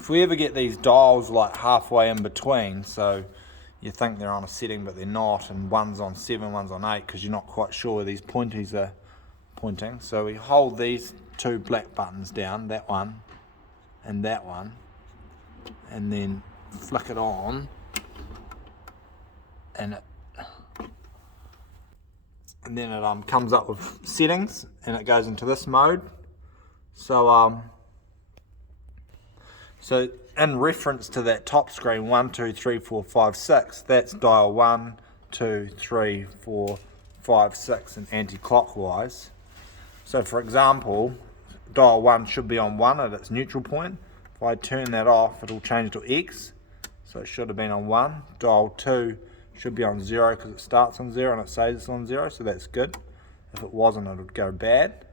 if we ever get these dials like halfway in between, so you think they're on a setting but they're not, and one's on 7, one's on 8, because you're not quite sure where these pointies are pointing. So we hold these two black buttons down, that one and that one, and then flick it on, and then it comes up with settings, and it goes into this mode. So in reference to that top screen, 1, 2, 3, 4, 5, 6, that's dial 1, 2, 3, 4, 5, 6 and anti-clockwise. So for example, dial 1 should be on 1 at its neutral point. If I turn that off, it'll change to X. So it should have been on 1. Dial 2 should be on 0 because it starts on 0 and it says it's on 0, so that's good. If it wasn't, it would go bad.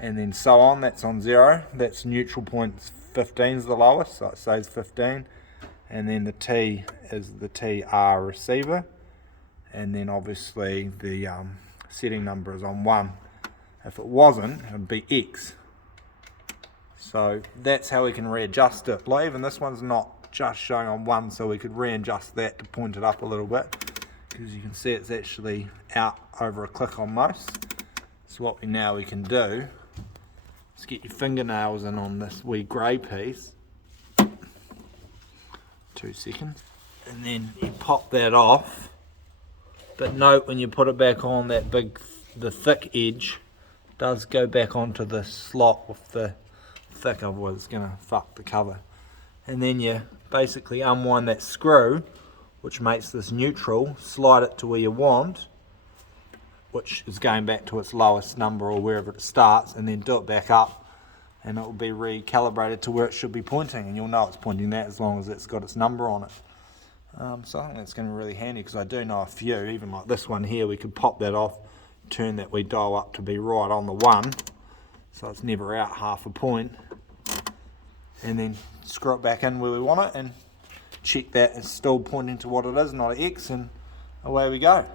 And then so on, that's on 0. That's neutral point 15 is the lowest, so it says 15. And then the T is the TR receiver. And then obviously the setting number is on 1. If it wasn't, it would be X. So that's how we can readjust it. Like even this one's not just showing on 1, so we could readjust that to point it up a little bit, because you can see it's actually out over a click on most. So what we can do is get your fingernails in on this wee grey piece. 2 seconds. And then you pop that off. But note when you put it back on, the thick edge does go back onto the slot with the thick, otherwise it's going to fuck the cover. And then you basically unwind that screw, which makes this neutral, slide it to where you want, which is going back to its lowest number or wherever it starts, and then do it back up, and it will be recalibrated to where it should be pointing, and you'll know it's pointing that as long as it's got its number on it. So I think that's going to be really handy, because I do know a few, even like this one here, we could pop that off, turn that wee dial up to be right on the 1, so it's never out half a point, and then screw it back in where we want it and check that it's still pointing to what it is, not an X, and away we go.